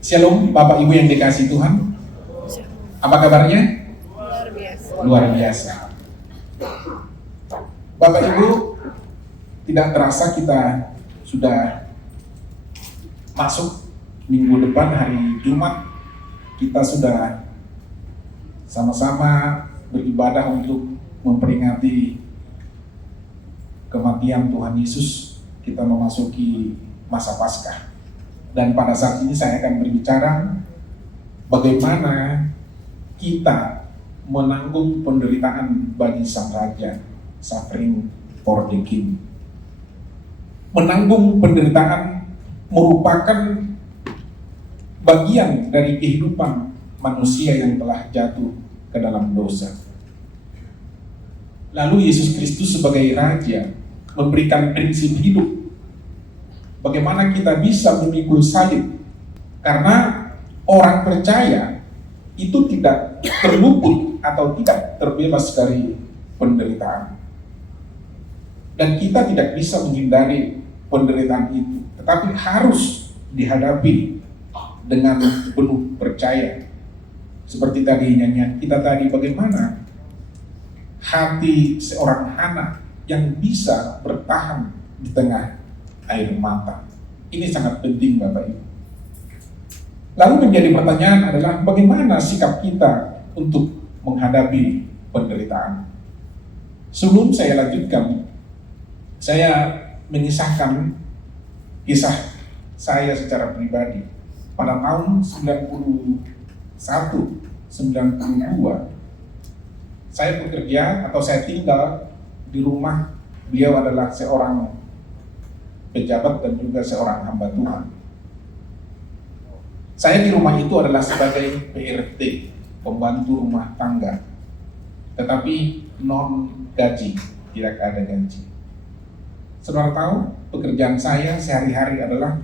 Shalom Bapak Ibu yang dikasihi Tuhan. Apa kabarnya? Luar biasa. Luar biasa. Bapak Ibu, tidak terasa kita sudah masuk minggu depan, hari Jumat. Kita sudah sama-sama beribadah untuk memperingati kematian Tuhan Yesus. Kita memasuki masa Paskah. Dan pada saat ini saya akan berbicara bagaimana kita menanggung penderitaan bagi sang raja, suffering for the king. Menanggung penderitaan merupakan bagian dari kehidupan manusia yang telah jatuh ke dalam dosa. Lalu Yesus Kristus sebagai raja memberikan prinsip hidup bagaimana kita bisa memikul salib, karena orang percaya itu tidak terluput atau tidak terbebas dari penderitaan. Dan kita tidak bisa menghindari penderitaan itu, tetapi harus dihadapi dengan penuh percaya. Seperti tadi nyanyian kita tadi, bagaimana hati seorang Hana yang bisa bertahan di tengah air mata. Ini sangat penting Bapak Ibu. Lalu menjadi pertanyaan adalah bagaimana sikap kita untuk menghadapi penderitaan. Sebelum saya lanjutkan, saya mengisahkan kisah saya secara pribadi. Pada tahun 91, 92, saya bekerja atau saya tinggal di rumah beliau adalah seorang pejabat dan juga seorang hamba Tuhan. Saya di rumah itu adalah sebagai PRT, pembantu rumah tangga, tetapi non gaji, tidak ada gaji. Saudara tahu, pekerjaan saya sehari-hari adalah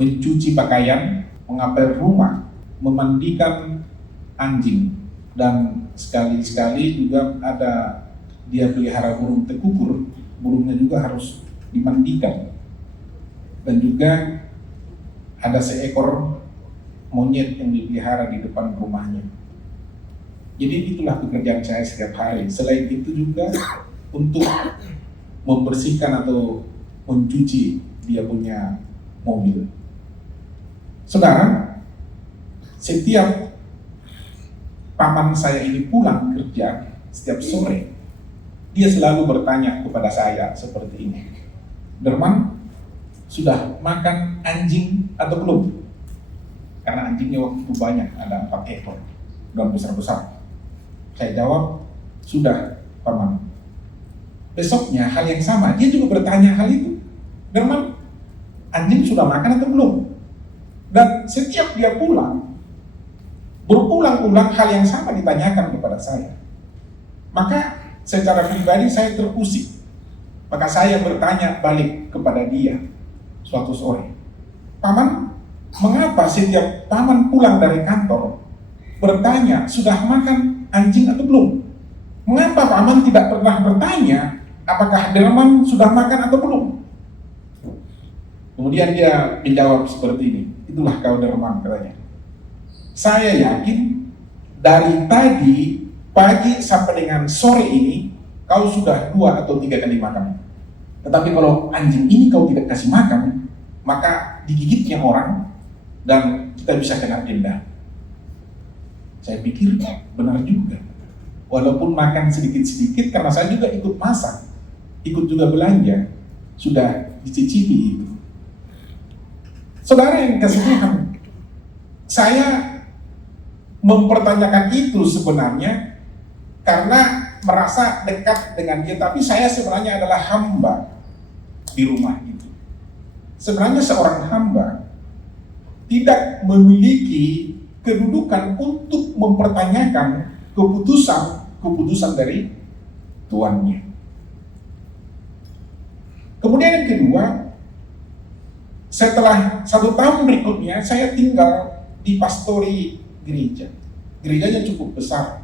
mencuci pakaian, mengapel rumah, memandikan anjing, dan sekali-sekali juga ada dia pelihara burung tekukur. Burungnya juga harus dimandikan, dan juga ada seekor monyet yang dipelihara di depan rumahnya. Jadi itulah pekerjaan saya setiap hari. Selain itu juga untuk membersihkan atau mencuci dia punya mobil. Saudara, setiap paman saya ini pulang kerja setiap sore, dia selalu bertanya kepada saya seperti ini, Derman, sudah makan anjing atau belum? Karena anjingnya waktu itu banyak, ada 4 ekor dan besar-besar. Saya jawab, sudah paman. Besoknya hal yang sama, dia juga bertanya hal itu, Derman, anjing sudah makan atau belum? Dan setiap dia pulang, berulang-ulang hal yang sama ditanyakan kepada saya. Maka secara pribadi saya terusik. Maka saya bertanya balik kepada dia suatu sore, Paman, mengapa setiap paman pulang dari kantor bertanya sudah makan anjing atau belum? Mengapa paman tidak pernah bertanya apakah Derman sudah makan atau belum? Kemudian dia menjawab seperti ini, itulah kau Derman, katanya. Saya yakin dari tadi pagi sampai dengan sore ini kau sudah 2 atau 3 kali makan. Tetapi kalau anjing ini kau tidak kasih makan, maka digigitnya orang dan kita bisa kena denda. Saya pikir benar juga. Walaupun makan sedikit-sedikit, karena saya juga ikut masak, ikut juga belanja, sudah dicicipi itu. Saudara yang kasih Tuhan, saya mempertanyakan itu sebenarnya karena merasa dekat dengan dia, tapi saya sebenarnya adalah hamba di rumah itu. Sebenarnya seorang hamba tidak memiliki kedudukan untuk mempertanyakan keputusan dari tuannya. Kemudian yang kedua, setelah 1 tahun berikutnya saya tinggal di pastori gereja. Gerejanya cukup besar,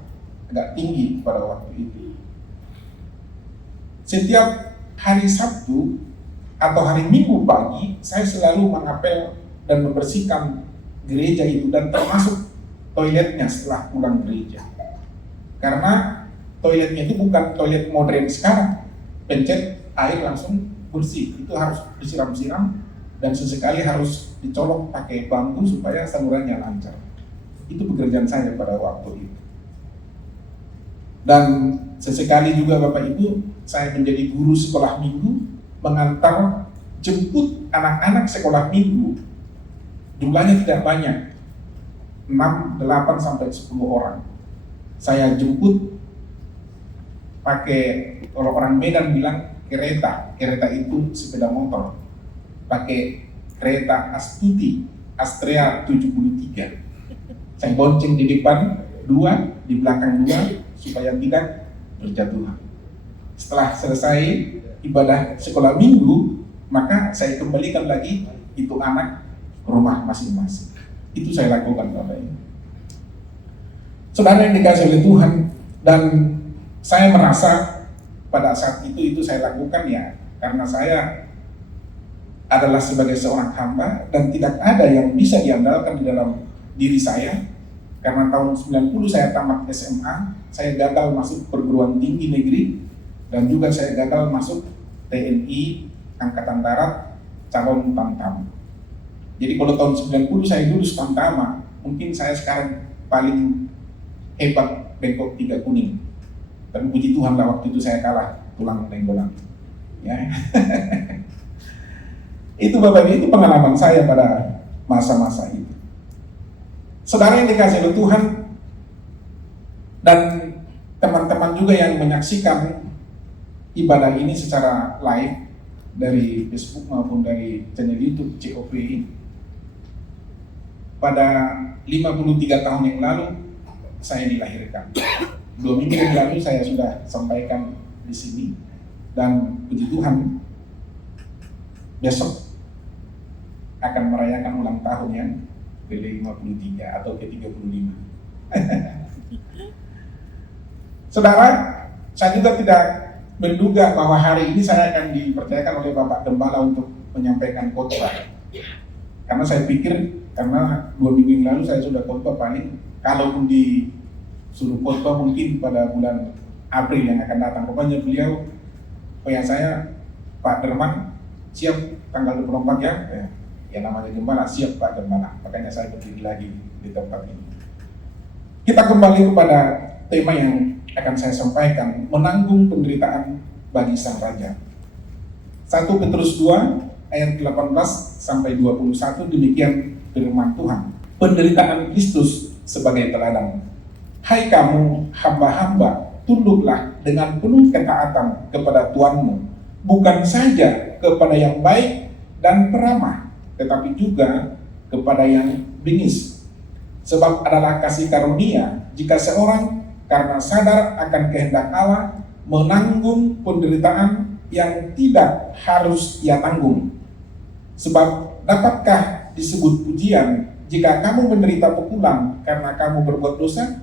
agak tinggi pada waktu itu. Setiap hari Sabtu atau hari Minggu pagi, saya selalu mengapel dan membersihkan gereja itu, dan termasuk toiletnya setelah pulang gereja. Karena toiletnya itu bukan toilet modern sekarang, pencet air langsung bersih, itu harus disiram-siram dan sesekali harus dicolok pakai bambu supaya salurannya lancar. Itu pekerjaan saya pada waktu itu. Dan sesekali juga Bapak Ibu, saya menjadi guru sekolah minggu, mengantar jemput anak-anak sekolah minggu. Jumlahnya tidak banyak, 6, 8 sampai 10 orang. Saya jemput pakai, kalau orang Medan bilang kereta itu sepeda motor, pakai kereta Astuti Astrea 73. Saya bonceng di depan 2, di belakang 2, supaya tidak berjatuhan. Setelah selesai ibadah sekolah minggu, maka saya kembalikan lagi itu anak ke rumah masing-masing. Itu saya lakukan Bapak Ibu. Saudara yang dikasih oleh Tuhan, dan saya merasa pada saat itu saya lakukan ya karena saya adalah sebagai seorang hamba dan tidak ada yang bisa diandalkan di dalam diri saya. Karena tahun 90 saya tamat SMA, saya gagal masuk perguruan tinggi negeri, dan juga saya gagal masuk TNI Angkatan Darat calon tamtama. Jadi kalau tahun 90 saya lulus tamtama, mungkin saya sekarang paling hebat bengkok 3 kuning. Dan puji Tuhan lah waktu itu saya kalah tulang tenggolang. Ya. Itu Bapak Ibu, itu pengalaman saya pada masa-masa itu. Saudara yang dikasihi oleh Tuhan, dan teman-teman juga yang menyaksikan ibadah ini secara live dari Facebook maupun dari channel YouTube COP, pada 53 tahun yang lalu saya dilahirkan. 2 minggu yang lalu saya sudah sampaikan di sini, dan puji Tuhan besok akan merayakan ulang tahun yang ke-53 atau ke-35. Saudara, saya juga tidak menduga bahwa hari ini saya akan dipercayakan oleh Bapak Gembala untuk menyampaikan khotbah. Karena saya pikir, karena 2 minggu yang lalu saya sudah khotbah, paling kalaupun disuruh khotbah mungkin pada bulan April yang akan datang. Pokoknya beliau, saya, Pak Derman, siap tanggal 24 ya? Ya namanya Gembala, siap Pak Gembala. Makanya saya berdiri lagi di tempat ini. Kita kembali kepada tema yang akan saya sampaikan, menanggung penderitaan bagi sang raja. 1 Petrus 2 ayat 18 sampai 21, demikian firman Tuhan. Penderitaan Kristus sebagai teladan. Hai kamu hamba-hamba, tunduklah dengan penuh ketaatan kepada Tuanmu, bukan saja kepada yang baik dan peramah, tetapi juga kepada yang bingis. Sebab adalah kasih karunia jika seorang karena sadar akan kehendak Allah menanggung penderitaan yang tidak harus ia tanggung. Sebab dapatkah disebut pujian jika kamu menderita pukulan karena kamu berbuat dosa?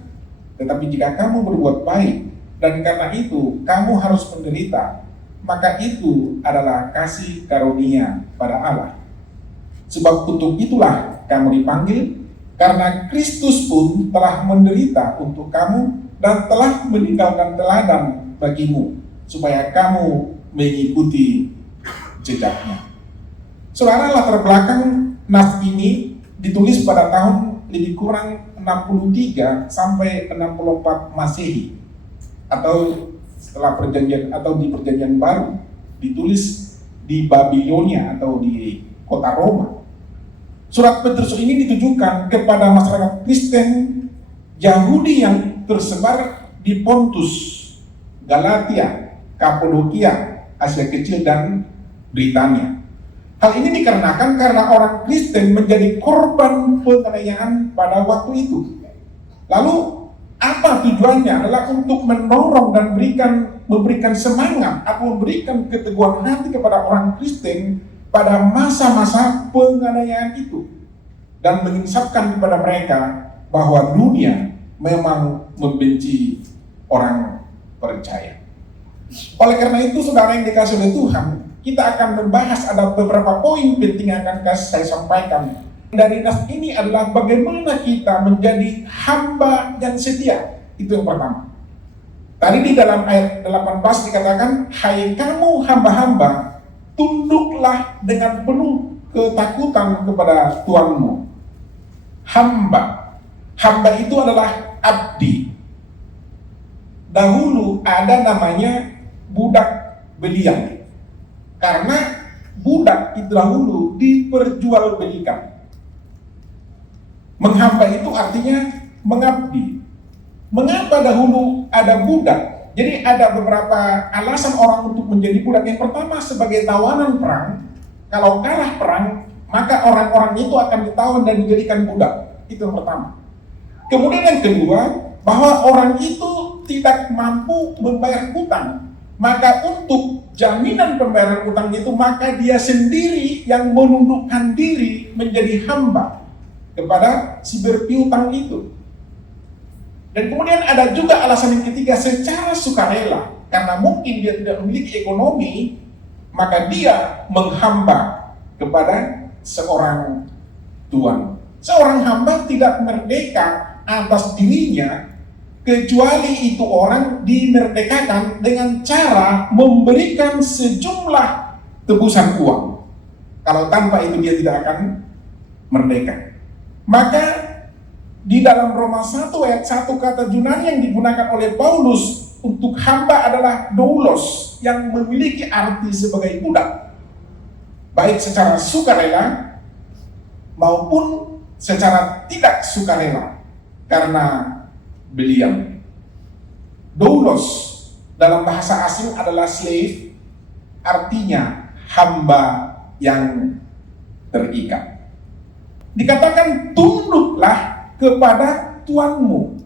Tetapi jika kamu berbuat baik dan karena itu kamu harus menderita, maka itu adalah kasih karunia pada Allah. Sebab untuk itulah kamu dipanggil, karena Kristus pun telah menderita untuk kamu dan telah meninggalkan teladan bagimu, supaya kamu mengikuti jejaknya. Saudara, latar belakang nas ini ditulis pada tahun lebih kurang 63 sampai 64 Masehi, atau setelah perjanjian atau di perjanjian baru, ditulis di Babilonia atau di kota Roma. Surat Petrus ini ditujukan kepada masyarakat Kristen Yahudi yang tersebar di Pontus, Galatia, Kapadokia, Asia Kecil, dan Britania. Hal ini dikarenakan karena orang Kristen menjadi korban penganiayaan pada waktu itu. Lalu apa tujuannya? Adalah untuk mendorong dan memberikan semangat atau memberikan keteguhan hati kepada orang Kristen pada masa-masa penganiayaan itu, dan menginsapkan kepada mereka bahwa dunia memang membenci orang percaya. Oleh karena itu, saudara yang dikasih oleh Tuhan, kita akan membahas ada beberapa poin penting yang akan saya sampaikan dari nas ini adalah bagaimana kita menjadi hamba yang setia. Itu yang pertama. Tadi di dalam ayat 18 dikatakan, hai kamu hamba-hamba, tunduklah dengan penuh ketakutan kepada Tuhanmu. Hamba itu adalah abdi. Dahulu ada namanya budak belian. Karena budak itu dahulu diperjualbelikan. Menghamba itu artinya mengabdi. Mengapa dahulu ada budak? Jadi ada beberapa alasan orang untuk menjadi budak. Yang pertama, sebagai tawanan perang. Kalau kalah perang, maka orang-orang itu akan ditawan dan dijadikan budak. Itu yang pertama. Kemudian yang kedua, bahwa orang itu tidak mampu membayar hutang. Maka untuk jaminan pembayaran hutang itu, maka dia sendiri yang menundukkan diri menjadi hamba kepada si berpiutang itu. Dan kemudian ada juga alasan yang ketiga, secara sukarela. Karena mungkin dia tidak memiliki ekonomi, maka dia menghamba kepada seorang tuan. Seorang hamba tidak merdeka atas dirinya, kecuali itu orang dimerdekakan dengan cara memberikan sejumlah tebusan uang. Kalau tanpa itu dia tidak akan merdeka. Maka di dalam Roma 1 ayat 1 kata Yunani yang digunakan oleh Paulus untuk hamba adalah doulos, yang memiliki arti sebagai budak, baik secara sukarela maupun secara tidak sukarela karena belian. Doulos dalam bahasa asing adalah slave, artinya hamba yang terikat. Dikatakan tunduklah kepada tuanmu.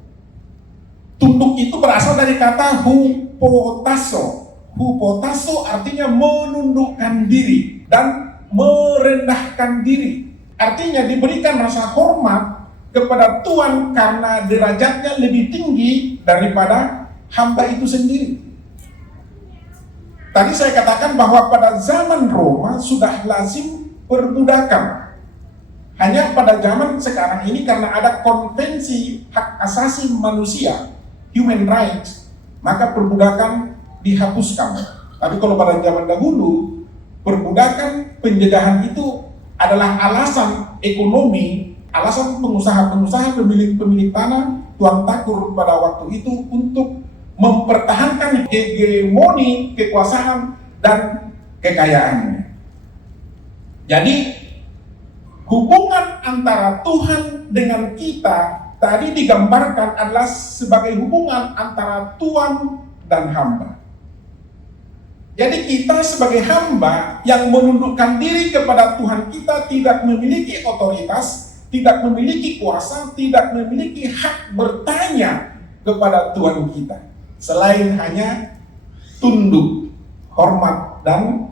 Tunduk itu berasal dari kata hupotasso. Hupotasso artinya menundukkan diri dan merendahkan diri. Artinya diberikan rasa hormat kepada tuan karena derajatnya lebih tinggi daripada hamba itu sendiri. Tadi saya katakan bahwa pada zaman Roma sudah lazim perbudakan. Hanya pada zaman sekarang ini karena ada konvensi hak asasi manusia, human rights, maka perbudakan dihapuskan. Tapi kalau pada zaman dahulu, perbudakan, penjajahan itu adalah alasan ekonomi, alasan pengusaha-pengusaha, pemilik-pemilik tanah, tuan takur pada waktu itu untuk mempertahankan hegemoni, kekuasaan, dan kekayaannya. Jadi, hubungan antara Tuhan dengan kita tadi digambarkan adalah sebagai hubungan antara tuan dan hamba. Jadi kita sebagai hamba yang menundukkan diri kepada Tuhan kita tidak memiliki otoritas, tidak memiliki kuasa, tidak memiliki hak bertanya kepada Tuhan kita, selain hanya tunduk, hormat, dan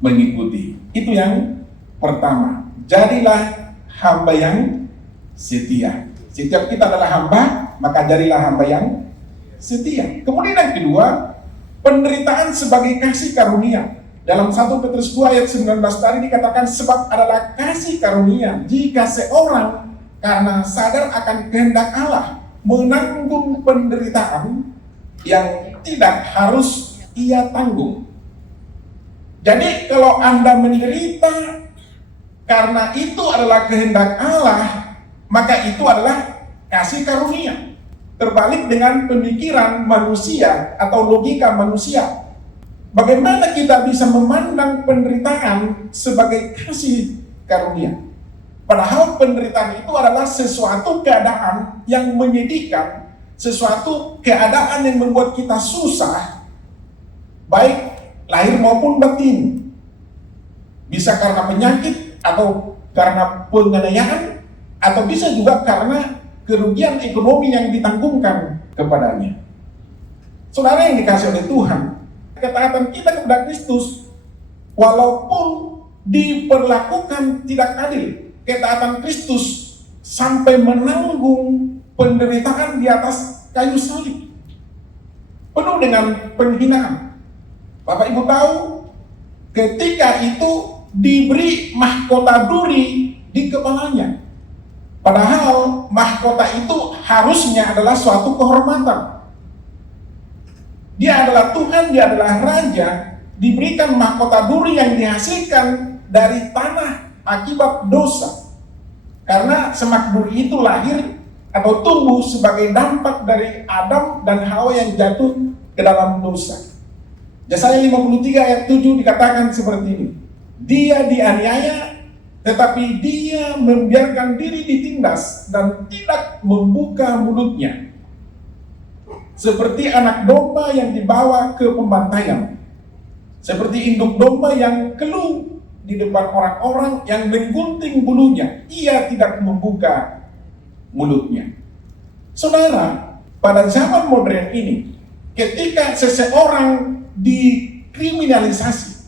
mengikuti. Itu yang pertama. Jadilah hamba yang setia. Setiap kita adalah hamba, maka jadilah hamba yang setia. Kemudian yang kedua, penderitaan sebagai kasih karunia. Dalam 1 Petrus 2 ayat 19 tadi dikatakan, sebab adalah kasih karunia jika seorang karena sadar akan kehendak Allah menanggung penderitaan yang tidak harus ia tanggung. Jadi kalau Anda menderita karena itu adalah kehendak Allah, maka itu adalah kasih karunia. Terbalik dengan pemikiran manusia atau logika manusia. Bagaimana kita bisa memandang penderitaan sebagai kasih karunia? Padahal penderitaan itu adalah sesuatu keadaan yang menyedihkan, sesuatu keadaan yang membuat kita susah, baik lahir maupun batin. Bisa karena penyakit, atau karena penganiayaan, atau bisa juga karena kerugian ekonomi yang ditanggungkan kepadanya. Saudara yang dikasih oleh Tuhan, ketaatan kita kepada Kristus, walaupun diperlakukan tidak adil, ketaatan Kristus sampai menanggung penderitaan di atas kayu salib, penuh dengan penghinaan. Bapak Ibu tahu, ketika itu diberi mahkota duri di kepalanya. Padahal mahkota itu harusnya adalah suatu kehormatan. Dia adalah Tuhan, dia adalah Raja, diberikan mahkota duri yang dihasilkan dari tanah akibat dosa. Karena semak duri itu lahir atau tumbuh sebagai dampak dari Adam dan Hawa yang jatuh ke dalam dosa. Yesaya 53 ayat 7 dikatakan seperti ini. Dia dianiaya, tetapi dia membiarkan diri ditindas dan tidak membuka mulutnya. Seperti anak domba yang dibawa ke pembantaian. Seperti induk domba yang keluh di depan orang-orang yang menggunting bulunya. Ia tidak membuka mulutnya. Saudara, pada zaman modern ini, ketika seseorang dikriminalisasi,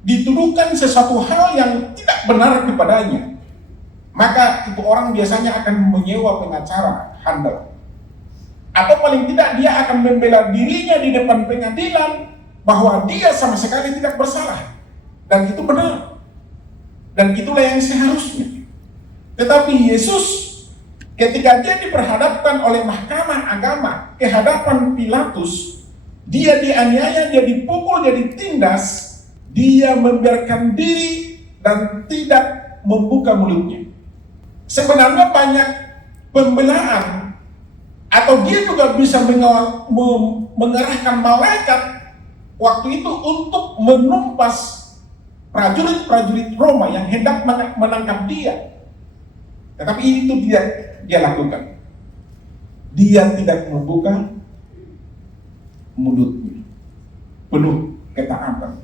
dituduhkan sesuatu hal yang tidak benar kepadanya, maka itu orang biasanya akan menyewa pengacara handal. Atau paling tidak dia akan membela dirinya di depan pengadilan bahwa dia sama sekali tidak bersalah. Dan itu benar. Dan itulah yang seharusnya. Tetapi Yesus ketika dia diperhadapkan oleh mahkamah agama ke hadapan Pilatus, dia dianiaya, dia dipukul, dia ditindas, dia membiarkan diri dan tidak membuka mulutnya. Sebenarnya banyak pembelaan, atau dia juga bisa mengerahkan malaikat waktu itu untuk menumpas prajurit-prajurit Roma yang hendak menangkap dia. Tetapi itu dia lakukan. Dia tidak membuka mulutnya. Penuh ketaatan.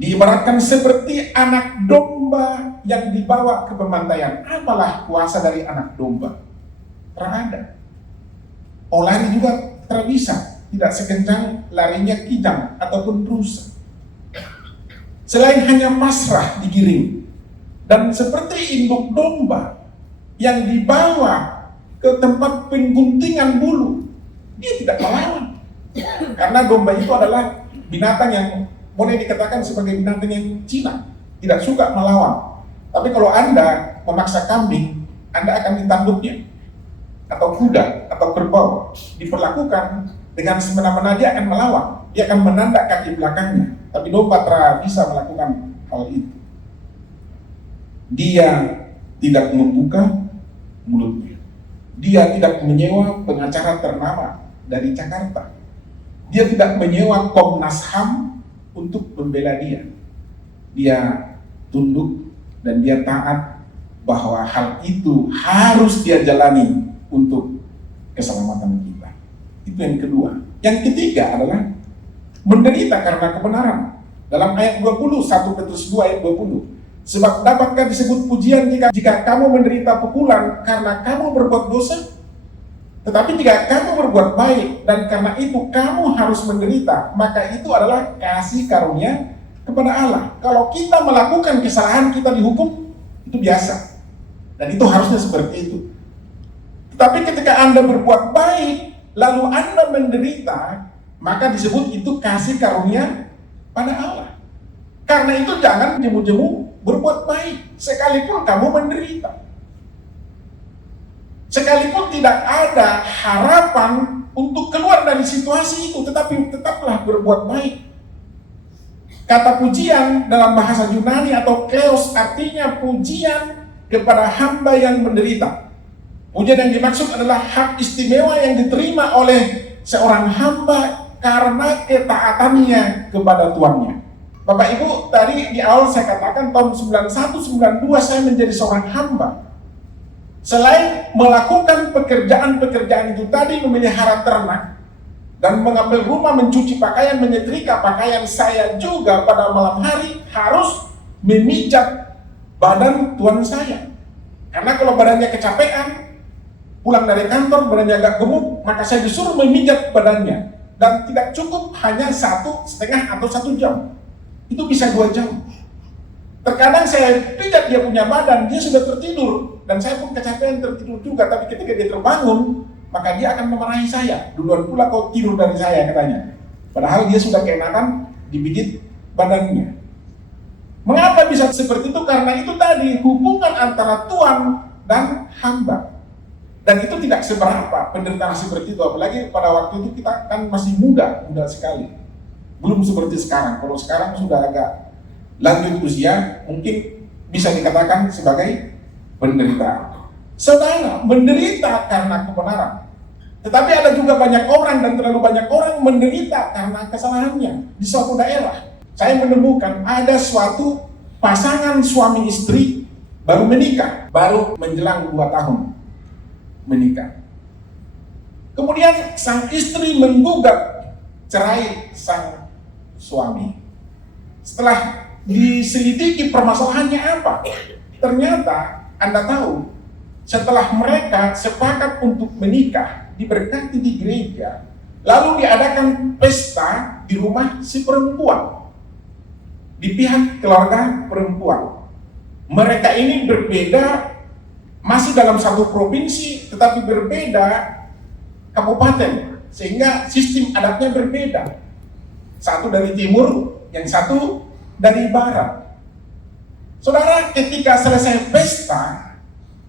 Diibaratkan seperti anak domba yang dibawa ke pembantaian. Apalah kuasa dari anak domba? Terada. Lari juga terbisa, tidak sekencang larinya kijang ataupun rusa. Selain hanya pasrah digiring, dan seperti induk domba yang dibawa ke tempat pengguntingan bulu, dia tidak melawan. Karena domba itu adalah binatang yang boleh dikatakan sebagai binatang yang Cina, tidak suka melawan. Tapi kalau Anda memaksa kambing, Anda akan ditanduknya. Atau kuda, atau kerbau, diperlakukan dengan semena-mena dia akan melawan. Dia akan menandak kaki belakangnya. Tapi domba tidak bisa melakukan hal itu. Dia tidak membuka mulutnya. Dia tidak menyewa pengacara ternama dari Jakarta. Dia tidak menyewa Komnas HAM untuk membela dia. Dia tunduk dan dia taat bahwa hal itu harus dia jalani untuk keselamatan kita. Itu yang kedua. Yang ketiga adalah menderita karena kebenaran. Dalam ayat 20, 1 Petrus 2 ayat 20. Sebab dapatkah disebut pujian jika kamu menderita pukulan karena kamu berbuat dosa? Tetapi jika kamu berbuat baik dan karena itu kamu harus menderita, maka itu adalah kasih karunia kepada Allah. Kalau kita melakukan kesalahan, kita dihukum, itu biasa. Dan itu harusnya seperti itu. Tapi ketika Anda berbuat baik, lalu Anda menderita, maka disebut itu kasih karunia pada Allah. Karena itu jangan jemu-jemu berbuat baik, sekalipun kamu menderita. Sekalipun tidak ada harapan untuk keluar dari situasi itu, tetapi tetaplah berbuat baik. Kata pujian dalam bahasa Yunani atau kleos artinya pujian kepada hamba yang menderita. Pujian yang dimaksud adalah hak istimewa yang diterima oleh seorang hamba karena ketaatannya kepada tuannya. Bapak Ibu, tadi di awal saya katakan tahun 91-92 saya menjadi seorang hamba. Selain melakukan pekerjaan-pekerjaan itu tadi, memelihara ternak dan mengambil rumah, mencuci pakaian, menyetrika pakaian, saya juga pada malam hari harus memijat badan tuan saya. Karena kalau badannya kecapean, pulang dari kantor badannya agak gemuk, maka saya disuruh memijat badannya. Dan tidak cukup hanya 1,5 atau 1 jam. Itu bisa 2 jam. Terkadang saya pijat dia punya badan, dia sudah tertidur. Dan saya pun kecapean tertidur juga. Tapi ketika dia terbangun, maka dia akan memarahi saya. Duluan pula kau tidur dari saya, katanya. Padahal dia sudah keenakan dipijit badannya. Mengapa bisa seperti itu? Karena itu tadi hubungan antara tuan dan hamba. Dan itu tidak seberapa penderitaan seperti itu, apalagi pada waktu itu kita kan masih muda sekali. Belum seperti sekarang. Kalau sekarang sudah agak lanjut usia, mungkin bisa dikatakan sebagai penderitaan. Saudara, menderita karena kebenaran. Tetapi ada juga banyak orang dan terlalu banyak orang menderita karena kesalahannya di suatu daerah. Saya menemukan ada suatu pasangan suami istri baru menikah, baru menjelang 2 tahun menikah. Kemudian sang istri menggugat cerai sang suami. Setelah diselidiki permasalahannya apa, ternyata Anda tahu, setelah mereka sepakat untuk menikah, diberkati di gereja, lalu diadakan pesta di rumah si perempuan, di pihak keluarga perempuan. Mereka ini berbeda, masih dalam satu provinsi, tetapi berbeda kabupaten, sehingga sistem adatnya berbeda. Satu dari timur, yang satu dari barat. Saudara, ketika selesai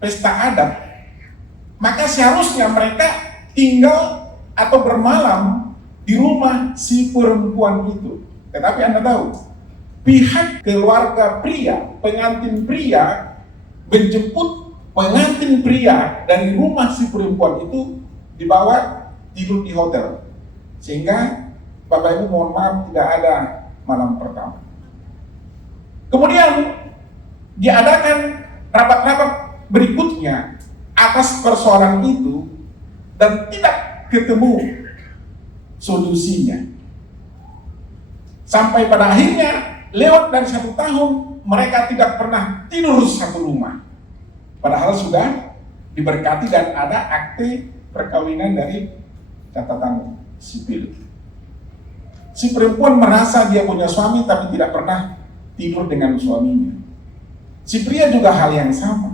pesta adat, maka seharusnya mereka tinggal atau bermalam di rumah si perempuan itu. Tetapi Anda tahu, pihak keluarga pria, pengantin pria, menjemput pengantin pria dari rumah si perempuan itu, dibawa tidur di hotel. Sehingga Bapak Ibu mohon maaf, tidak ada malam pertama. Kemudian diadakan rapat-rapat berikutnya atas persoalan itu, dan tidak ketemu solusinya. Sampai pada akhirnya lewat dari 1 tahun mereka tidak pernah tidur satu rumah. Padahal sudah diberkati dan ada akte perkawinan dari catatan sipil. Si perempuan merasa dia punya suami tapi tidak pernah tidur dengan suaminya. Si pria juga hal yang sama.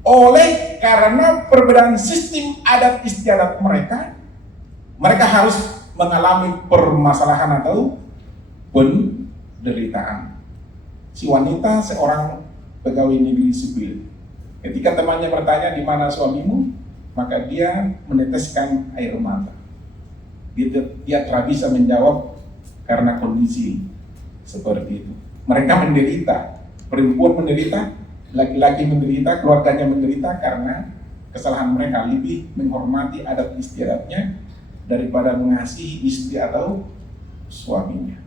Oleh karena perbedaan sistem adat istiadat mereka harus mengalami permasalahan atau penderitaan. Si wanita seorang pegawai negeri sipil. Ketika temannya bertanya di mana suamimu, maka dia meneteskan air mata. Dia tidak bisa menjawab karena kondisi seperti itu. Mereka menderita, perempuan menderita, laki-laki menderita, keluarganya menderita karena kesalahan mereka lebih menghormati adat istiadatnya daripada mengasihi istri atau suaminya.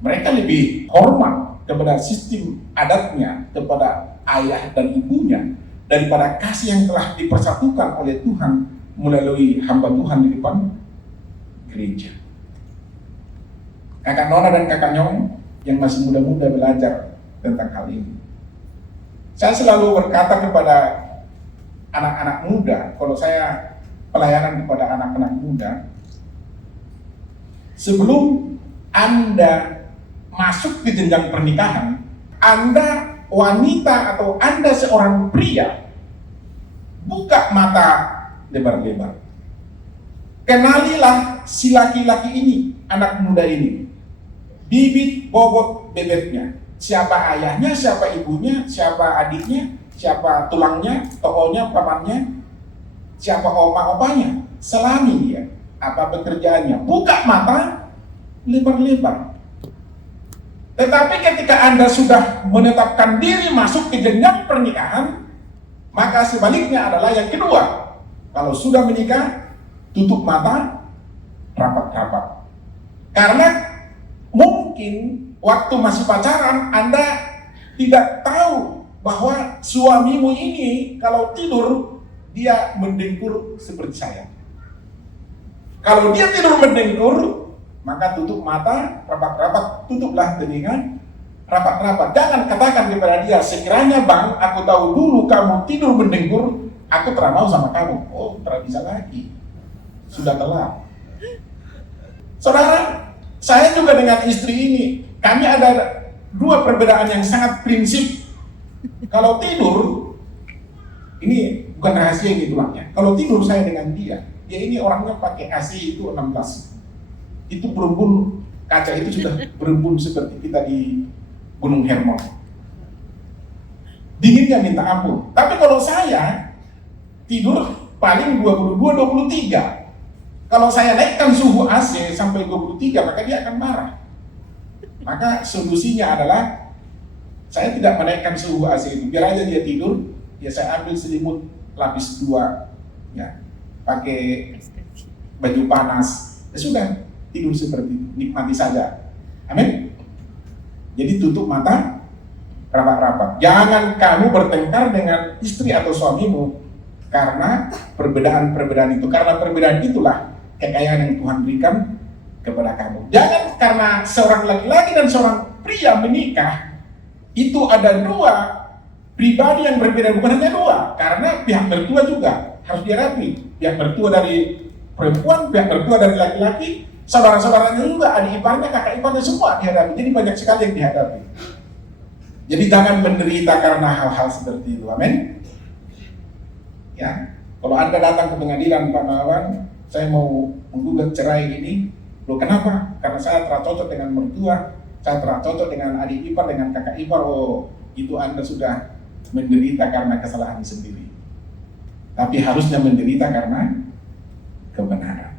Mereka lebih hormat kepada sistem adatnya, kepada ayah dan ibunya, daripada kasih yang telah dipersatukan oleh Tuhan melalui hamba Tuhan di depan gereja. Kakak Nona dan kakak Nyong yang masih muda-muda belajar tentang hal ini. Saya selalu berkata kepada anak-anak muda, kalau saya pelayanan kepada anak-anak muda, sebelum Anda masuk ke jenjang pernikahan, Anda wanita atau Anda seorang pria, buka mata lebar-lebar. Kenalilah si laki-laki ini, anak muda ini, bibit bobot bebeknya. Siapa ayahnya, siapa ibunya, siapa adiknya, siapa tulangnya, tokonya, pamannya, siapa oma-opanya, selami dia, apa pekerjaannya. Buka mata lebar-lebar. Tetapi ketika Anda sudah menetapkan diri masuk ke jenjang pernikahan, maka sebaliknya adalah yang kedua. Kalau sudah menikah, tutup mata rapat-rapat. Karena mungkin waktu masih pacaran Anda tidak tahu bahwa suamimu ini kalau tidur dia mendengkur seperti saya. Kalau dia tidur mendengkur, maka tutup mata rapat-rapat, tutuplah telinga rapat-rapat. Jangan katakan kepada dia, sekiranya bang, aku tahu dulu kamu tidur mendengkur, aku tidak mau sama kamu. Oh, tidak bisa lagi, sudah telat. Saudara, saya juga dengan istri ini, kami ada dua perbedaan yang sangat prinsip. Kalau tidur, ini bukan rahasia gitu maknya. Kalau tidur saya dengan dia ini orangnya pakai AC itu 16. Itu berembun, kaca itu sudah berembun seperti kita di Gunung Hermon. Dinginnya minta ampun. Tapi kalau saya tidur paling 22-23. Kalau saya naikkan suhu AC sampai 23, maka dia akan marah. Maka solusinya adalah saya tidak menaikkan suhu AC itu, biar aja dia tidur, ya saya ambil selimut lapis 2, ya, pakai baju panas, ya sudah, tidur seperti itu, nikmati saja. Amin. Jadi tutup mata rapat-rapat. Jangan kamu bertengkar dengan istri atau suamimu karena perbedaan-perbedaan itu. Karena perbedaan itulah kekayaan yang Tuhan berikan kepada kamu. Jangan karena seorang laki-laki dan seorang pria menikah, itu ada dua pribadi yang berbeda, bukan hanya dua. Karena pihak mertua juga harus dihadapi. Pihak mertua dari perempuan, pihak mertua dari laki-laki, saudara-saudaranya juga, adik iparnya, kakak iparnya, semua dihadapi. Jadi banyak sekali yang dihadapi. Jadi jangan menderita karena hal-hal seperti itu. Amin. Ya, kalau Anda datang ke pengadilan, Pak Mawan, saya mau menggugat cerai ini, loh kenapa? Karena saya tidak cocok dengan mertua, saya tidak cocok dengan adik ipar, dengan kakak ipar. Oh, itu Anda sudah menderita karena kesalahan sendiri. Tapi harusnya menderita karena kebenaran.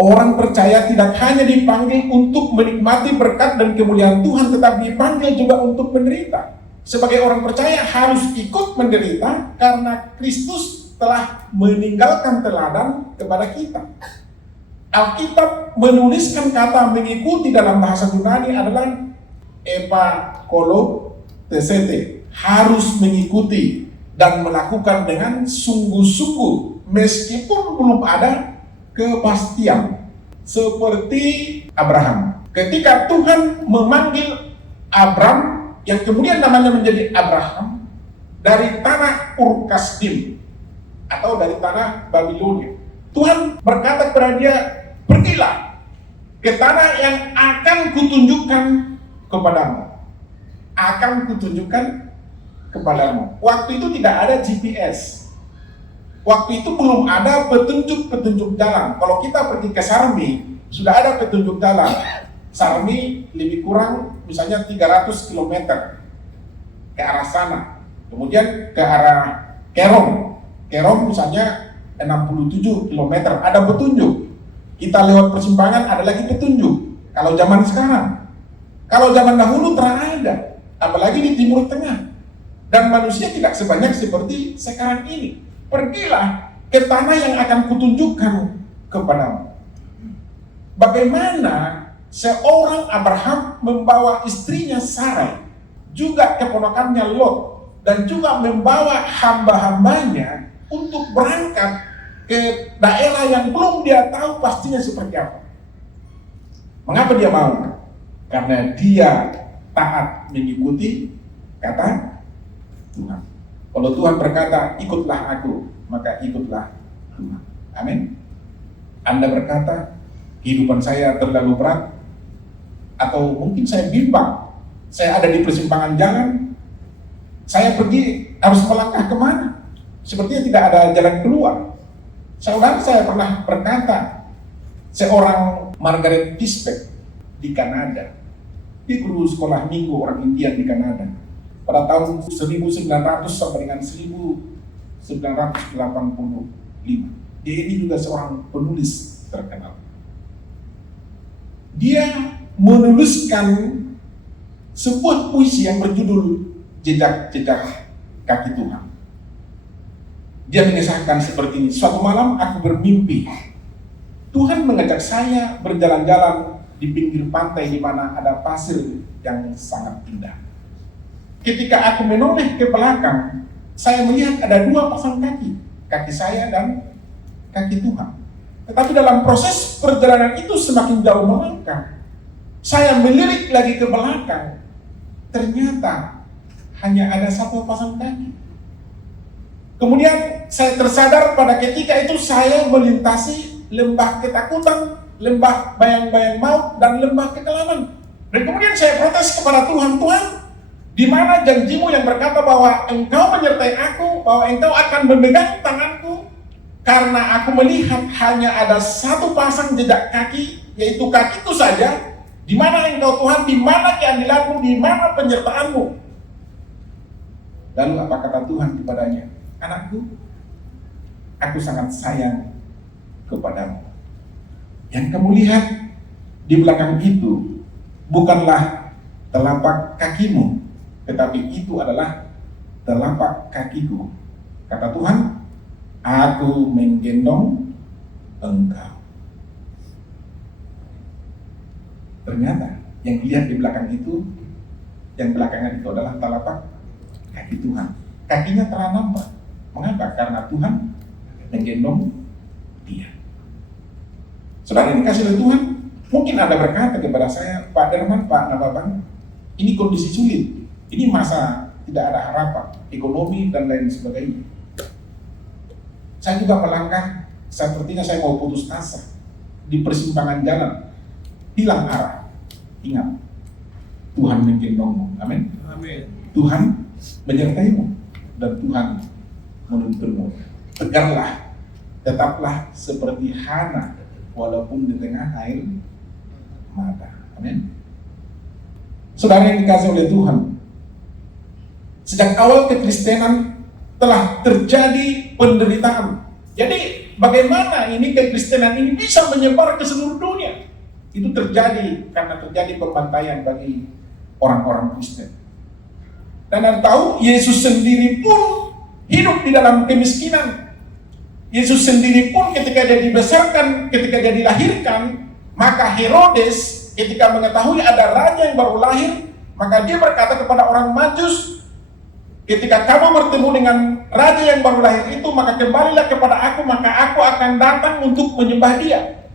Orang percaya tidak hanya dipanggil untuk menikmati berkat dan kemuliaan Tuhan, tetapi dipanggil juga untuk menderita. Sebagai orang percaya harus ikut menderita karena Kristus telah meninggalkan teladan kepada kita. Alkitab menuliskan kata mengikuti dalam bahasa Yunani adalah epakolotesete, harus mengikuti dan melakukan dengan sungguh-sungguh meskipun belum ada kepastian. Seperti Abraham, ketika Tuhan memanggil Abram yang kemudian namanya menjadi Abraham dari tanah Ur Kasdim atau dari tanah Babilonia, Tuhan berkata kepada dia, pergilah ke tanah yang akan kutunjukkan kepadamu. Akan kutunjukkan kepadamu. Waktu itu tidak ada GPS. Waktu itu belum ada petunjuk-petunjuk jalan. Kalau kita pergi ke Sarmi, sudah ada petunjuk jalan. Sarmi lebih kurang misalnya 300 km ke arah sana. Kemudian ke arah Kerong. Kerong misalnya 67 km, ada petunjuk. Kita lewat persimpangan, ada lagi petunjuk. Kalau zaman sekarang, kalau zaman dahulu terang ada, apalagi di Timur Tengah. Dan manusia tidak sebanyak seperti sekarang ini. Pergilah ke tanah yang akan kutunjukkan kepadamu. Bagaimana seorang Abraham membawa istrinya Sarai, juga keponakannya Lot, dan juga membawa hamba-hambanya untuk berangkat ke daerah yang belum dia tahu pastinya seperti apa. Mengapa dia mau? Karena dia taat mengikuti kata Tuhan. Kalau Tuhan berkata, ikutlah aku, maka ikutlah Tuhan. Amin. Anda berkata, kehidupan saya terlalu berat, atau mungkin saya bimbang, saya ada di persimpangan jalan, saya pergi harus melangkah kemana? Sepertinya tidak ada jalan keluar. Saudara, saya pernah berkata, seorang Margaret Tisbeck di Kanada, dia guru sekolah minggu orang India di Kanada. Pada tahun 1900 sampai dengan 1985. Dia ini juga seorang penulis terkenal. Dia menuliskan sebuah puisi yang berjudul Jejak-jejak Kaki Tuhan. Dia mengisahkan seperti ini, suatu malam aku bermimpi. Tuhan mengajak saya berjalan-jalan di pinggir pantai di mana ada pasir yang sangat indah. Ketika aku menoleh ke belakang, saya melihat ada dua pasang kaki, kaki saya dan kaki Tuhan. Tetapi dalam proses perjalanan itu semakin jauh melangkah, saya melirik lagi ke belakang, ternyata hanya ada satu pasang kaki. Kemudian saya tersadar pada ketika itu saya melintasi lembah ketakutan, lembah bayang-bayang maut, dan lembah kekelaman. Dan kemudian saya protes kepada Tuhan, Tuhan, di mana janjimu yang berkata bahwa engkau menyertai aku, bahwa engkau akan memegang tanganku, karena aku melihat hanya ada satu pasang jejak kaki, yaitu kakiku saja. Di mana engkau Tuhan, di mana keadilanmu, di mana penyertaanmu? Lalu apa kata Tuhan kepadanya? Anakku, aku sangat sayang kepadamu. Yang kamu lihat di belakang itu bukanlah telapak kakimu, tetapi itu adalah telapak kakiku. Kata Tuhan, aku menggendong engkau. Ternyata yang dilihat di belakang itu, yang belakangan itu adalah telapak kaki Tuhan. Kakinya telah nampak. Mengapa? Karena Tuhan menggendong dia. Saudara yang dikasih oleh Tuhan, mungkin Anda berkata kepada saya, Pak Derman, Pak Nababang, ini kondisi sulit, ini masa tidak ada harapan, ekonomi dan lain sebagainya. Saya juga melangkah, sepertinya saya mau putus asa di persimpangan jalan, hilang arah. Ingat, Tuhan menggendongmu, amin. Amin. Tuhan menyertaimu dan Tuhan menuntunmu. Tegarlah, tetaplah seperti Hana walaupun di tengah air mata. Amin. Saudara yang dikasih oleh Tuhan, sejak awal kekristenan telah terjadi penderitaan. Jadi bagaimana ini kekristenan ini bisa menyebar ke seluruh dunia? Itu terjadi karena terjadi pembantaian bagi orang-orang Kristen. Dan Anda tahu, Yesus sendiri pun hidup di dalam kemiskinan. Yesus sendiri pun ketika dia dibesarkan, ketika dia dilahirkan, maka Herodes ketika mengetahui ada raja yang baru lahir, maka dia berkata kepada orang Majus, ketika kamu bertemu dengan raja yang baru lahir itu, maka kembalilah kepada aku, maka aku akan datang untuk menyembah dia.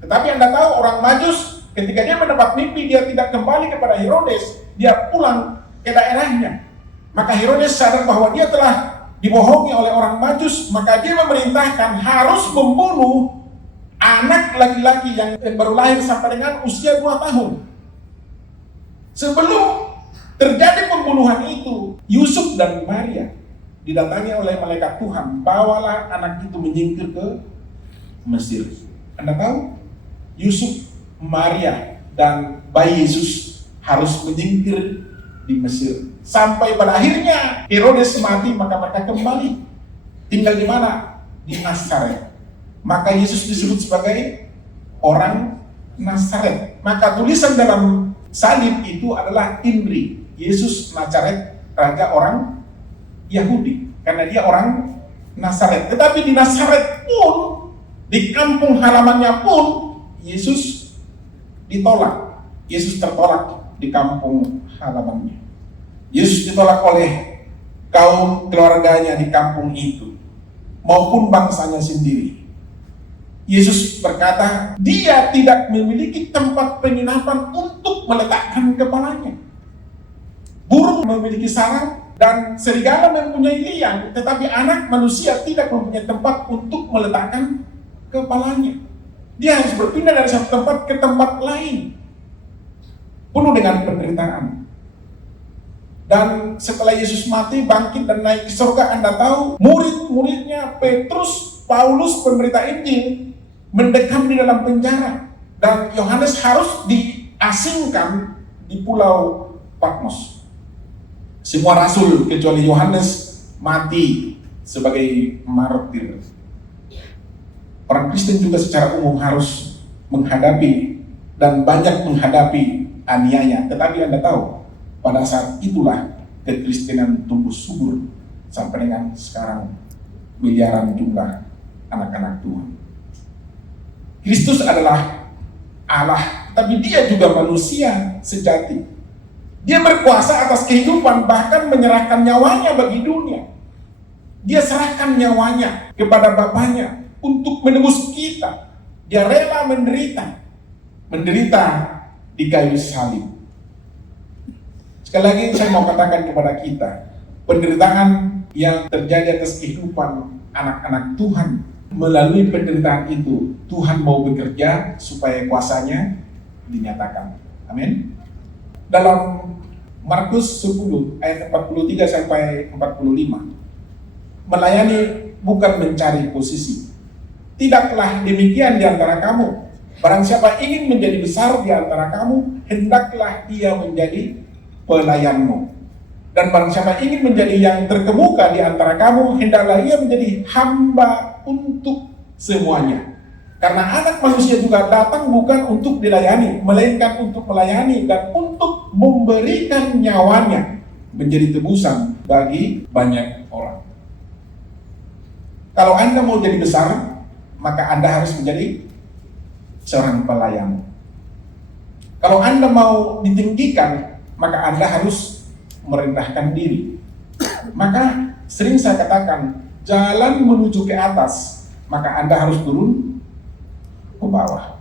Tetapi Anda tahu, orang Majus ketika dia mendapat mimpi, dia tidak kembali kepada Herodes, dia pulang ke daerahnya. Maka Herodes sadar bahwa dia telah dibohongi oleh orang Majus, maka dia memerintahkan harus membunuh anak laki-laki yang baru lahir sampai dengan usia 2 tahun. Sebelum terjadi pembunuhan itu, Yusuf dan Maria didatangi oleh malaikat Tuhan, bawalah anak itu menyingkir ke Mesir. Anda tahu, Yusuf, Maria, dan bayi Yesus harus menyingkir di Mesir. Sampai pada akhirnya Herodes mati, maka mereka kembali tinggal di mana? Di Nazaret. Maka Yesus disebut sebagai orang Nazaret. Maka tulisan dalam salib itu adalah INRI, Yesus Nazaret, raja orang Yahudi, karena dia orang Nazaret. Tetapi di Nazaret pun, di kampung halamannya pun, Yesus ditolak. Yesus tertolak di kampung halamannya. Yesus ditolak oleh kaum keluarganya di kampung itu, maupun bangsanya sendiri. Yesus berkata, dia tidak memiliki tempat penginapan untuk meletakkan kepalanya. Burung memiliki sarang dan serigala mempunyai liang, tetapi anak manusia tidak mempunyai tempat untuk meletakkan kepalanya. Dia harus berpindah dari satu tempat ke tempat lain, penuh dengan penderitaan. Dan setelah Yesus mati, bangkit dan naik ke surga, Anda tahu, murid-muridnya Petrus, Paulus, pemberita Injil, mendekam di dalam penjara. Dan Yohanes harus diasingkan di pulau Patmos. Semua rasul kecuali Yohanes mati sebagai martir. Orang Kristen juga secara umum harus menghadapi dan banyak menghadapi aniaya. Tetapi Anda tahu, pada saat itulah kekristenan tumbuh subur sampai dengan sekarang miliaran jumlah anak-anak Tuhan. Kristus adalah Allah, tapi dia juga manusia sejati. Dia berkuasa atas kehidupan, bahkan menyerahkan nyawanya bagi dunia. Dia serahkan nyawanya kepada Bapaknya untuk menebus kita. Dia rela menderita di kayu salib. Sekali lagi saya mau katakan kepada kita, penderitaan yang terjadi atas kehidupan anak-anak Tuhan, melalui penderitaan itu Tuhan mau bekerja supaya kuasanya dinyatakan. Amin. Dalam Markus 10 ayat 43 sampai 45, melayani bukan mencari posisi. Tidaklah demikian di antara kamu. Barang siapa ingin menjadi besar di antara kamu, hendaklah dia menjadi pelayanmu. Dan barang siapa ingin menjadi yang terkemuka di antara kamu, hendaklah ia menjadi hamba untuk semuanya. Karena anak manusia juga datang bukan untuk dilayani, melainkan untuk melayani dan untuk memberikan nyawanya menjadi tebusan bagi banyak orang. Kalau Anda mau jadi besar, maka Anda harus menjadi seorang pelayan. Kalau Anda mau ditinggikan, maka Anda harus merendahkan diri. Maka sering saya katakan, jalan menuju ke atas, maka Anda harus turun ke bawah.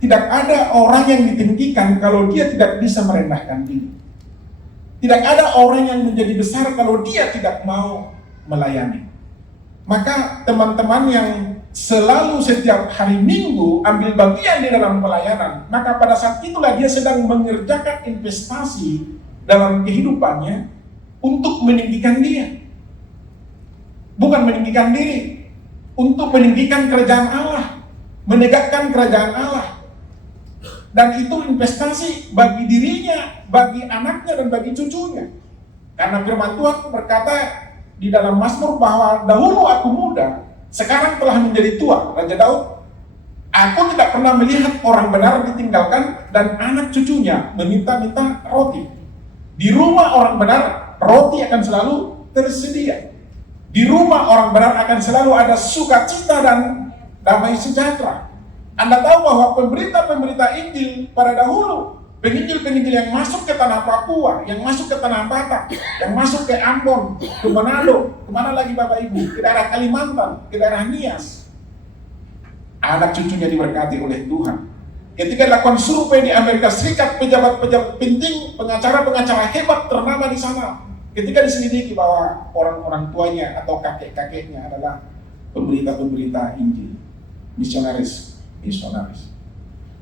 Tidak ada orang yang ditinggikan kalau dia tidak bisa merendahkan diri. Tidak ada orang yang menjadi besar kalau dia tidak mau melayani. Maka teman-teman yang selalu setiap hari Minggu ambil bagian di dalam pelayanan, maka pada saat itulah dia sedang mengerjakan investasi dalam kehidupannya untuk meninggikan dia. Bukan meninggikan diri, untuk meninggikan kerajaan Allah, menegakkan kerajaan Allah. Dan itu investasi bagi dirinya, bagi anaknya, dan bagi cucunya. Karena firman Tuhan berkata di dalam Mazmur bahwa dahulu aku muda, sekarang telah menjadi tua. Raja Daud, aku tidak pernah melihat orang benar ditinggalkan dan anak cucunya meminta-minta roti. Di rumah orang benar, roti akan selalu tersedia. Di rumah orang benar akan selalu ada sukacita dan damai sejahtera. Anda tahu bahwa pemberita-pemberita Injil pada dahulu, penginjil-penginjil yang masuk ke tanah Papua, yang masuk ke tanah Batak, yang masuk ke Ambon, ke Manado, kemana lagi Bapak Ibu, ke daerah Kalimantan, ke daerah Nias, anak cucunya diberkati oleh Tuhan. Ketika dilakukan survei di Amerika Serikat, pejabat-pejabat penting, pengacara-pengacara hebat ternama di sana, ketika diselidiki bahwa orang-orang tuanya atau kakek-kakeknya adalah pemberita-pemberita Injil, misionaris.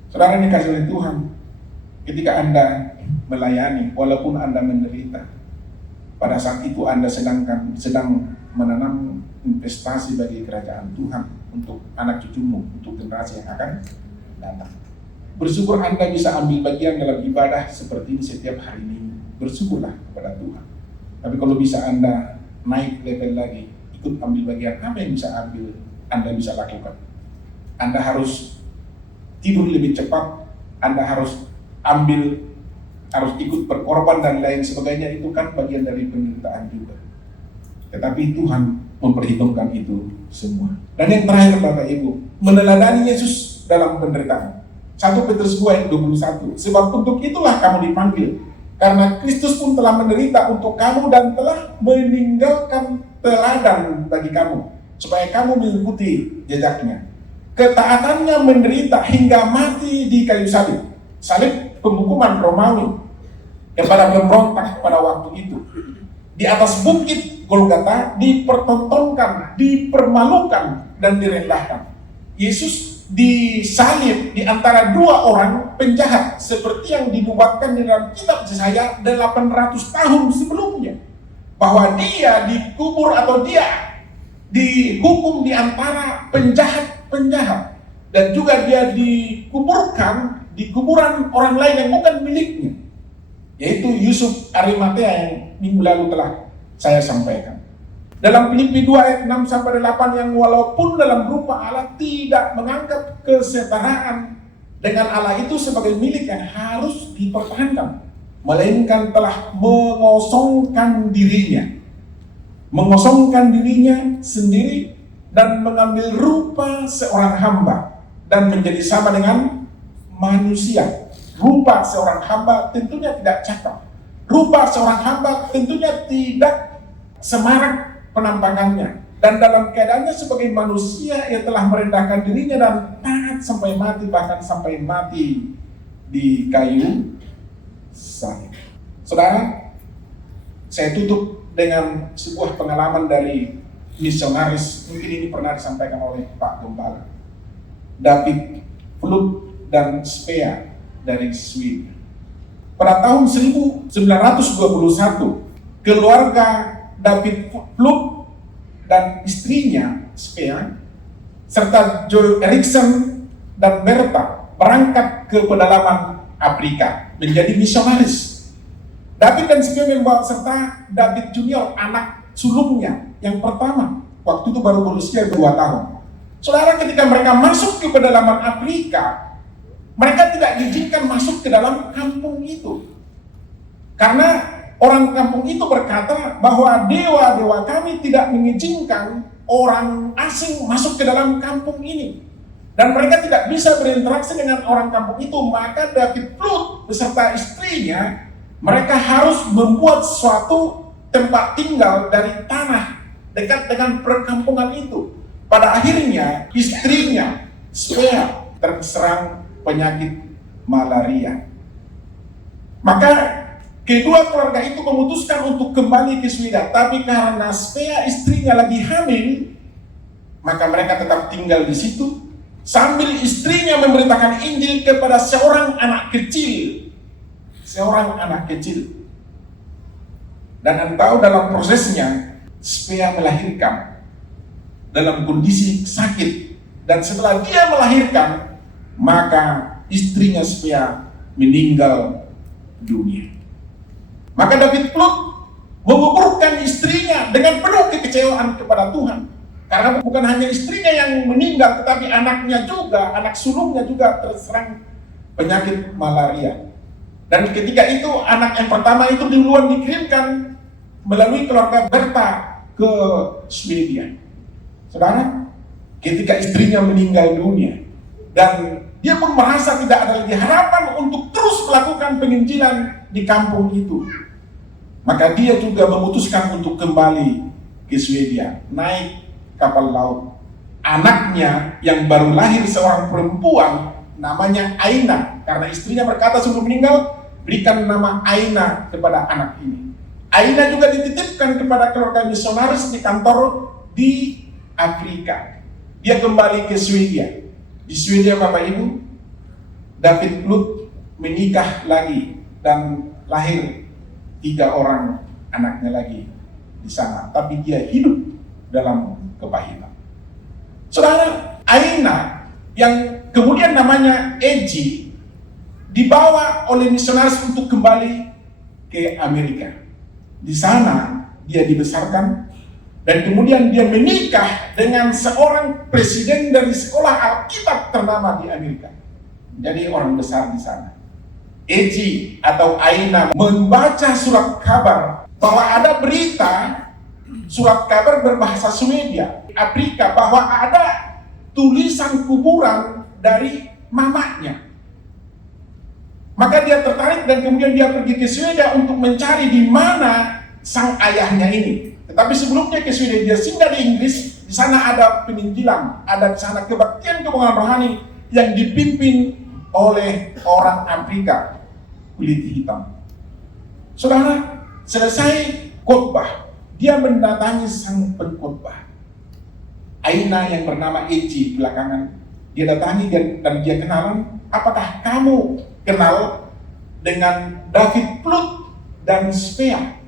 Saudara yang dikasihi oleh Tuhan, ketika Anda melayani, walaupun Anda menderita, pada saat itu Anda sedang menanam investasi bagi kerajaan Tuhan untuk anak cucumu, untuk generasi yang akan datang. Bersyukur Anda bisa ambil bagian dalam ibadah seperti ini setiap hari Minggu. Bersyukurlah kepada Tuhan. Tapi kalau bisa Anda naik level lagi, ikut ambil bagian, apa yang Anda bisa lakukan? Anda harus tidur lebih cepat, Anda harus ikut berkorban dan lain sebagainya. Itu kan bagian dari penderitaan juga. Tetapi Tuhan memperhitungkan itu semua. Dan yang terakhir Bapak Ibu, meneladani Yesus dalam penderitaan. 1 Petrus 2 ayat 21. Sebab untuk itulah kamu dipanggil, karena Kristus pun telah menderita untuk kamu dan telah meninggalkan teladan bagi kamu, supaya kamu mengikuti jejaknya. Ketaatannya menderita hingga mati di kayu salib. Salib penghukuman Romawi yang pada pemberontak pada waktu itu. Di atas bukit Golgota dipertontonkan, dipermalukan, dan direndahkan. Yesus disalib di antara dua orang penjahat seperti yang dinubuatkan di dalam kitab Yesaya 800 tahun sebelumnya, bahwa dia dikubur atau dia dihukum di antara penjahat-penjahat, dan juga dia dikuburkan di kuburan orang lain yang bukan miliknya, yaitu Yusuf Arimatea yang minggu lalu telah saya sampaikan. Dalam Filipi 2 ayat 6-8 yang walaupun dalam rupa Allah tidak menganggap kesetaraan dengan Allah itu sebagai milik yang harus dipertahankan, melainkan telah mengosongkan dirinya sendiri dan mengambil rupa seorang hamba dan menjadi sama dengan manusia. Rupa seorang hamba tentunya tidak cakap. Rupa seorang hamba tentunya tidak semarak penampakannya, dan dalam keadaannya sebagai manusia ia telah merendahkan dirinya dan taat sampai mati, bahkan sampai mati di kayu salib. Saudara, saya tutup dengan sebuah pengalaman dari misionaris, mungkin ini pernah disampaikan oleh Pak Gembala, David Fluke dan Spea dari Swedia. Pada tahun 1921, keluarga David Fluke dan istrinya Spea serta Joel Erickson dan Bertha berangkat ke pedalaman Afrika menjadi misionaris. David dan Sibia membawa serta David Junior, anak sulungnya yang pertama. Waktu itu baru berusia 2 tahun. Saudara, ketika mereka masuk ke pedalaman Afrika, mereka tidak diizinkan masuk ke dalam kampung itu. Karena orang kampung itu berkata bahwa dewa-dewa kami tidak mengizinkan orang asing masuk ke dalam kampung ini. Dan mereka tidak bisa berinteraksi dengan orang kampung itu. Maka David Plut beserta istrinya, mereka harus membuat suatu tempat tinggal dari tanah dekat dengan perkampungan itu. Pada akhirnya istrinya Spea terserang penyakit malaria. Maka kedua keluarga itu memutuskan untuk kembali ke Sweden. Tapi karena Spea istrinya lagi hamil, maka mereka tetap tinggal di situ sambil istrinya memberitakan Injil kepada seorang anak kecil. Dan entah dalam prosesnya Spea melahirkan dalam kondisi sakit, dan setelah dia melahirkan, maka istrinya Spea meninggal dunia. Maka David Plut menguburkan istrinya dengan penuh kekecewaan kepada Tuhan. Karena bukan hanya istrinya yang meninggal, tetapi anaknya juga, anak sulungnya juga terserang penyakit malaria. Dan ketika itu anak yang pertama itu duluan dikirimkan melalui keluarga Berta ke Swedia. Saudara, ketika istrinya meninggal dunia dan dia pun merasa tidak ada lagi harapan untuk terus melakukan penginjilan di kampung itu, maka dia juga memutuskan untuk kembali ke Swedia, naik kapal laut. Anaknya yang baru lahir, seorang perempuan namanya Aina, karena istrinya berkata sebelum meninggal, berikan nama Aina kepada anak ini. Aina juga dititipkan kepada keluarga misionaris di kantor di Afrika. Dia kembali ke Swedia. Di Swedia, Bapak Ibu, David Plut menikah lagi dan lahir 3 orang anaknya lagi di sana. Tapi dia hidup dalam kepahitan. Saudara, Aina yang kemudian namanya Eji dibawa oleh misionaris untuk kembali ke Amerika. Di sana dia dibesarkan dan kemudian dia menikah dengan seorang presiden dari sekolah Alkitab ternama di Amerika. Jadi orang besar di sana. Eji atau Aina membaca surat kabar bahwa ada berita, surat kabar berbahasa Swedia, Afrika, bahwa ada tulisan kuburan dari mamanya. Maka dia tertarik dan kemudian dia pergi ke Swedia untuk mencari di mana sang ayahnya ini. Tetapi sebelumnya ke Swedia, dia singgah di Inggris. Di sana ada penginjilan, ada di sana kebaktian kebanggaan rohani yang dipimpin oleh orang Afrika kulit hitam. Saudara, selesai khotbah, dia mendatangi sang pengkhotbah, Aina yang bernama Eji belakangan. Dia datangi dan dia kenalan. Apakah kamu kenal dengan David Plut dan Spea?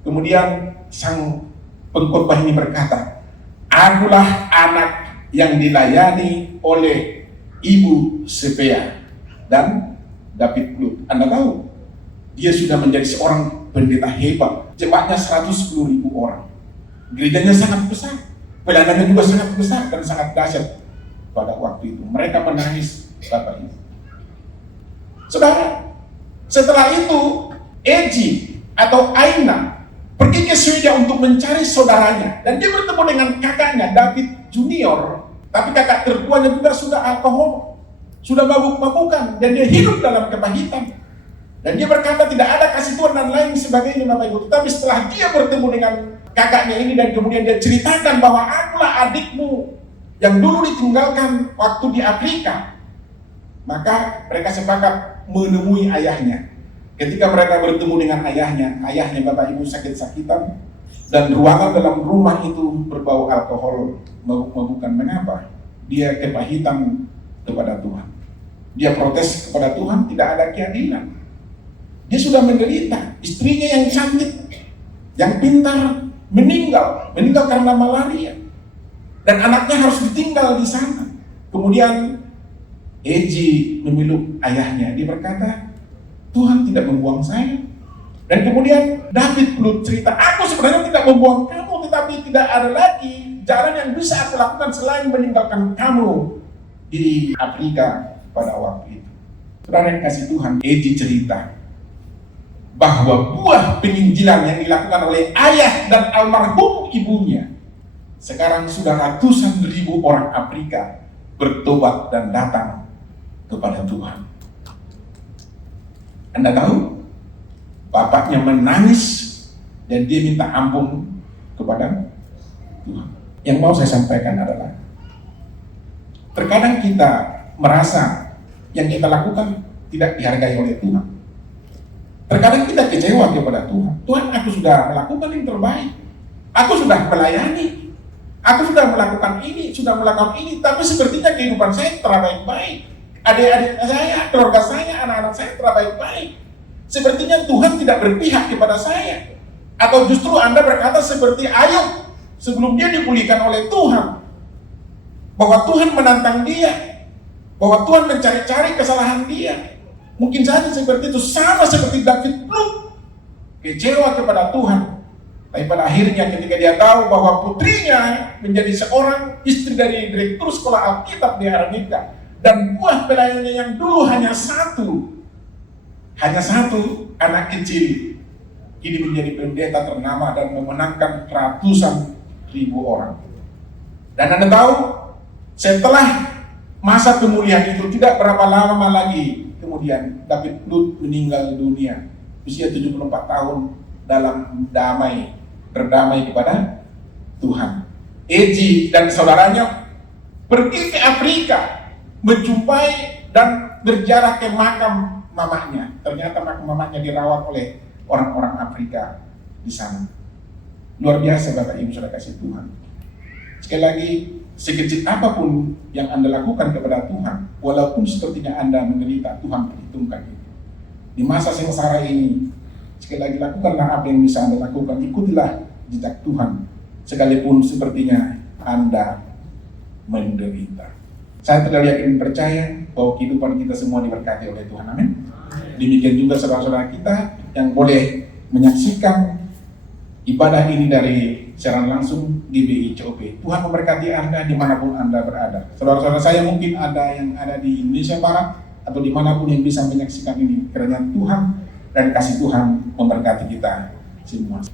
Kemudian sang pengkhotbah ini berkata, akulah anak yang dilayani oleh Ibu Spea dan David Plut. Anda tahu, dia sudah menjadi seorang pendeta hebat. Jemaatnya 110.000 orang. Gerejanya sangat besar. Pelayanannya juga sangat besar dan sangat dahsyat pada waktu itu. Mereka menangis Bapak Ibu. Saudara, setelah itu Eji atau Aina pergi ke Swedia untuk mencari saudaranya, dan dia bertemu dengan kakaknya David Junior. Tapi kakak tertuanya juga sudah alkohol, sudah mabuk-mabukan, dan dia hidup dalam kepahitan. Dan dia berkata tidak ada kasih Tuhan dan lain sebagainya, Bapak Ibu. Tetapi setelah dia bertemu dengan kakaknya ini dan kemudian dia ceritakan bahwa akulah adikmu yang dulu ditinggalkan waktu di Afrika, maka mereka sepakat menemui ayahnya. Ketika mereka bertemu dengan ayahnya Bapak Ibu sakit-sakitan, dan ruangan dalam rumah itu berbau alkohol, mabuk-mabukan. Mengapa? Dia kepahitan kepada Tuhan. Dia protes kepada Tuhan, tidak ada keadilan. Dia sudah menderita, istrinya yang cantik, yang pintar, meninggal karena malaria. Dan anaknya harus ditinggal di sana. Kemudian Eji memeluk ayahnya. Dia berkata, Tuhan tidak membuang saya. Dan kemudian David perlu cerita, aku sebenarnya tidak membuang kamu, tetapi tidak ada lagi jalan yang bisa aku lakukan selain meninggalkan kamu di Afrika pada waktu itu. Saudara yang kasih Tuhan, Eji cerita bahwa buah penginjilan yang dilakukan oleh ayah dan almarhum ibunya, sekarang sudah ratusan ribu orang Afrika bertobat dan datang kepada Tuhan. Anda tahu? Bapaknya menangis dan dia minta ampun kepada Tuhan. Yang mau saya sampaikan adalah, terkadang kita merasa yang kita lakukan tidak dihargai oleh Tuhan. Terkadang kita kecewa kepada Tuhan. Tuhan, aku sudah melakukan yang terbaik. Aku sudah melayani. Aku sudah melakukan ini, tapi sepertinya kehidupan saya terbaik-baik. Adik-adik saya, keluarga saya, anak-anak saya terbaik-baik. Sepertinya Tuhan tidak berpihak kepada saya. Atau justru Anda berkata seperti Ayub sebelum dia dipulihkan oleh Tuhan, bahwa Tuhan menantang dia, bahwa Tuhan mencari-cari kesalahan dia. Mungkin saja seperti itu, sama seperti David belum kecewa kepada Tuhan. Tapi pada akhirnya ketika dia tahu bahwa putrinya menjadi seorang istri dari direktur sekolah Alkitab di Amerika, dan buah pelayanannya yang dulu hanya satu anak kecil, kini menjadi pendeta ternama dan memenangkan ratusan ribu orang. Dan Anda tahu, setelah masa pemulihan itu tidak berapa lama lagi, kemudian David Lut meninggal dunia usia 74 tahun dalam berdamai kepada Tuhan. Eji dan saudaranya pergi ke Afrika, menjumpai dan berziarah ke makam mamanya. Ternyata makam mamanya dirawat oleh orang-orang Afrika di sana. Luar biasa Bapak Ibu Saudara kasih Tuhan. Sekali lagi, sekecil apapun yang Anda lakukan kepada Tuhan, walaupun sepertinya Anda menderita, Tuhan perhitungkan itu. Di masa sengsara ini, sekali lagi lakukanlah apa yang bisa Anda lakukan. Ikutilah jejak Tuhan, sekalipun sepertinya Anda menderita. Saya terlalu yakin percaya bahwa kehidupan kita semua diberkati oleh Tuhan. Amin. Demikian juga saudara-saudara kita yang boleh menyaksikan ibadah ini dari siaran langsung di BICOP. Tuhan memberkati Anda dimanapun Anda berada. Saudara-saudara saya mungkin ada yang ada di Indonesia Barat atau dimanapun yang bisa menyaksikan ini. Kiranya Tuhan dan kasih Tuhan memberkati kita semua.